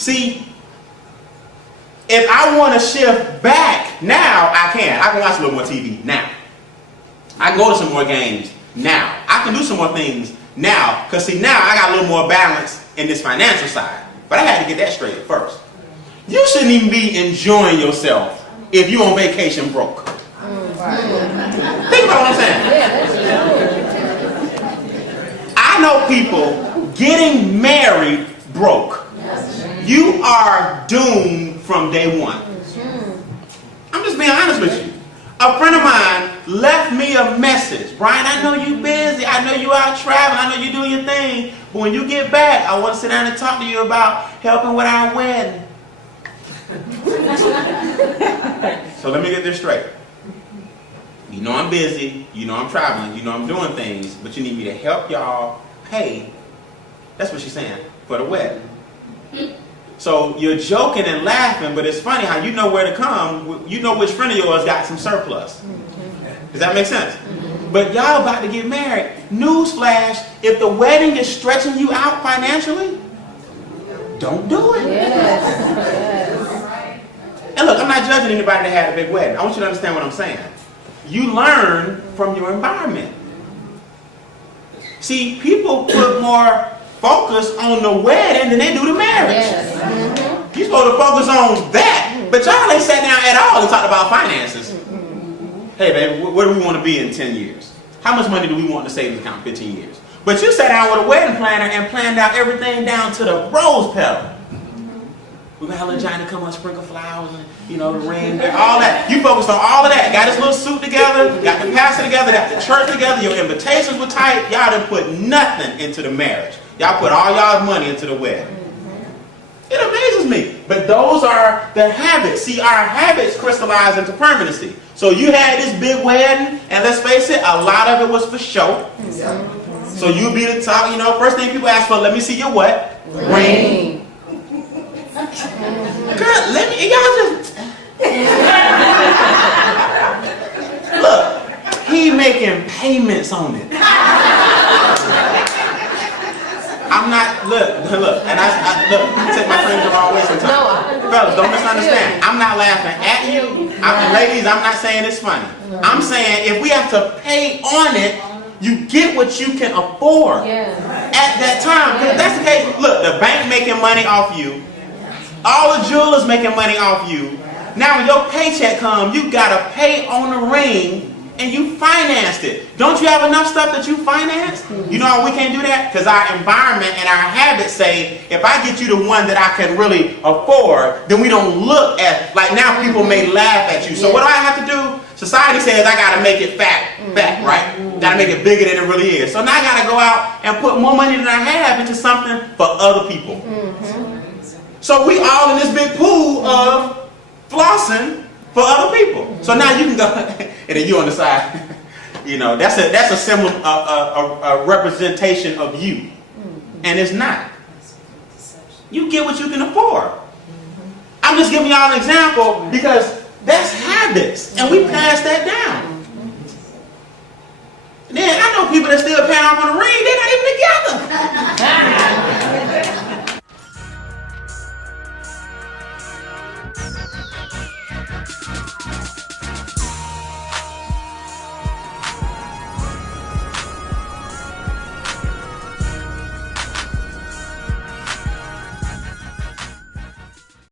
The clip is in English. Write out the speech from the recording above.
See, if I want to shift back now, I can. I can watch a little more TV now. I can go to some more games now. I can do some more things now. Because see, now I got a little more balance in this financial side. But I had to get that straight at first. You shouldn't even be enjoying yourself if you're on vacation broke. Think about what I'm saying. I know people getting married broke. You are doomed from day one. I'm just being honest with you. A friend of mine left me a message. Brian, I know you busy. I know you out traveling. I know you doing your thing. But when you get back, I want to sit down and talk to you about helping with our wedding. So let me get this straight. You know I'm busy. You know I'm traveling. You know I'm doing things. But you need me to help y'all pay. That's what she's saying. For the wedding. So you're joking and laughing, but it's funny how you know where to come. You know which friend of yours got some surplus. Does that make sense? But y'all about to get married. Newsflash, if the wedding is stretching you out financially, don't do it. And look, I'm not judging anybody that had a big wedding. I want you to understand what I'm saying. You learn from your environment. See, people put more focus on the wedding than they do the marriage. You're supposed to focus on that, but y'all ain't sat down at all and talked about finances. Hey, baby, where do we want to be in 10 years? How much money do we want in the savings account in 15 years? But you sat down with a wedding planner and planned out everything down to the rose petal. We got a little Johnny come on, sprinkle flowers, and, you know, the ring, all that. You focused on all of that. Got his little suit together, got the pastor together, got the church together, your invitations were tight. Y'all didn't put nothing into the marriage. Y'all put all y'all's money into the wedding. It amazes me. But those are the habits. See, our habits crystallize into permanency. So you had this big wedding, and let's face it, a lot of it was for show. So you be the top, you know, first thing people ask for, let me see your what? Ring. Girl, let me, y'all just... Look, he making payments on it. I'm not, look, and I look, you take my friends the wrong way sometimes. Fellas, don't misunderstand. I'm not laughing at you. Ladies, I'm not saying it's funny. I'm saying if we have to pay on it, you get what you can afford at that time. If that's the case, look, the bank making money off you. All the jewelers making money off you. Now when your paycheck comes, you got to pay on the ring. And you financed it. Don't you have enough stuff that you financed? You know how we can't do that? Because our environment and our habits say, if I get you the one that I can really afford, then we don't look at, like now people may laugh at you. So what do I have to do? Society says I got to make it fat, right? Got to make it bigger than it really is. So now I got to go out and put more money than I have into something for other people. So we all in this big pool of flossing for other people. So now you can go, and then you on the side. You know, that's a symbol, a representation of you, and it's not. You get what you can afford. I'm just giving y'all an example because that's habits, and we pass that down. Then I know people that still paying off on the ring. They're not even together.